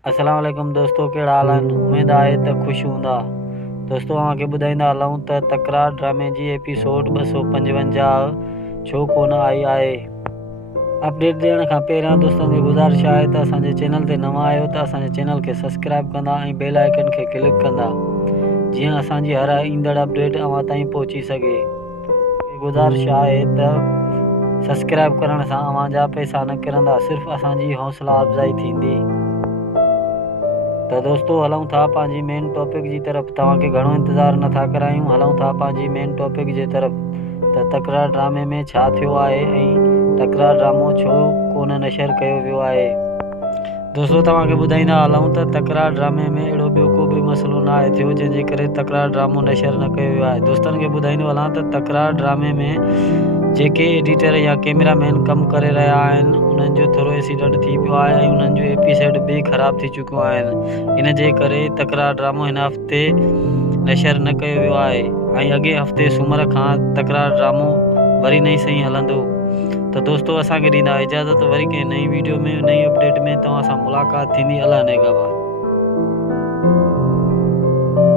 अस्सलाम वालेकुम दोस्तों, कहिड़ा हाल आहिनि। उमेद आहे त ख़ुशि हूंदा। दोस्तों तव्हांखे ॿुधाईंदा हलूं त तकरार ड्रामे जी एपिसोड 255 छो कोन आई आहे। अपडेट ॾियण खां पहिरियां दोस्तनि खे गुज़ारिश आहे त असांजे चैनल ते नवां आहियो त असांजे चैनल खे सब्सक्राइब कंदा ऐं बेल आइकन खे क्लिक कंदा, जीअं असांजी हर ईंदड़ अपडेट अव्हां ताईं पहुची सघे। गुज़ारिश आहे त सब्सक्राइब करण सां अव्हां जा पैसा न किरंदा, सिर्फ़ु असांजी हौसला अफ़ज़ाई थींदी। तो दोस्तों हलूं था पंहिंजी मेन टॉपिक जी तरफ़। तव्हांखे घणो इंतज़ारु नथा करायूं, हलूं था पंहिंजी मेन टॉपिक जे तरफ़। त तकरार ड्रामे में छा थियो आहे ऐं तकरार ड्रामो छो कोन नशर कयो वियो आहे। दोस्तों तव्हांखे ॿुधाईंदा हलूं त तकरार ड्रामे में अहिड़ो ॿियो को बि मसइलो न आहे थियो जंहिंजे करे तकरार ड्रामो नशर न कयो वियो आहे। दोस्तनि खे ॿुधाईंदो हलां त तकरार ड्रामे में जेके एडिटर या कैमरामैन कमु करे रहिया आहिनि उन्हनि जो थोरो एक्सीडेंट थी पियो आहे ऐं उन्हनि जो एपिसोड बि ख़राबु थी चुकियो आहिनि। इन जे करे तकरार ड्रामो हिन हफ़्ते नशर न कयो वियो आहे ऐं अॻे हफ़्ते सूमर खां तकरार ड्रामो वरी नई सही हलंदो। तो दोस्तों असांखे ॾींदा इजाज़त, वरी कंहिं नई वीडियो में नई अपडेट में तव्हां सां मुलाक़ात थींदी। अल्लाह नेगहबान।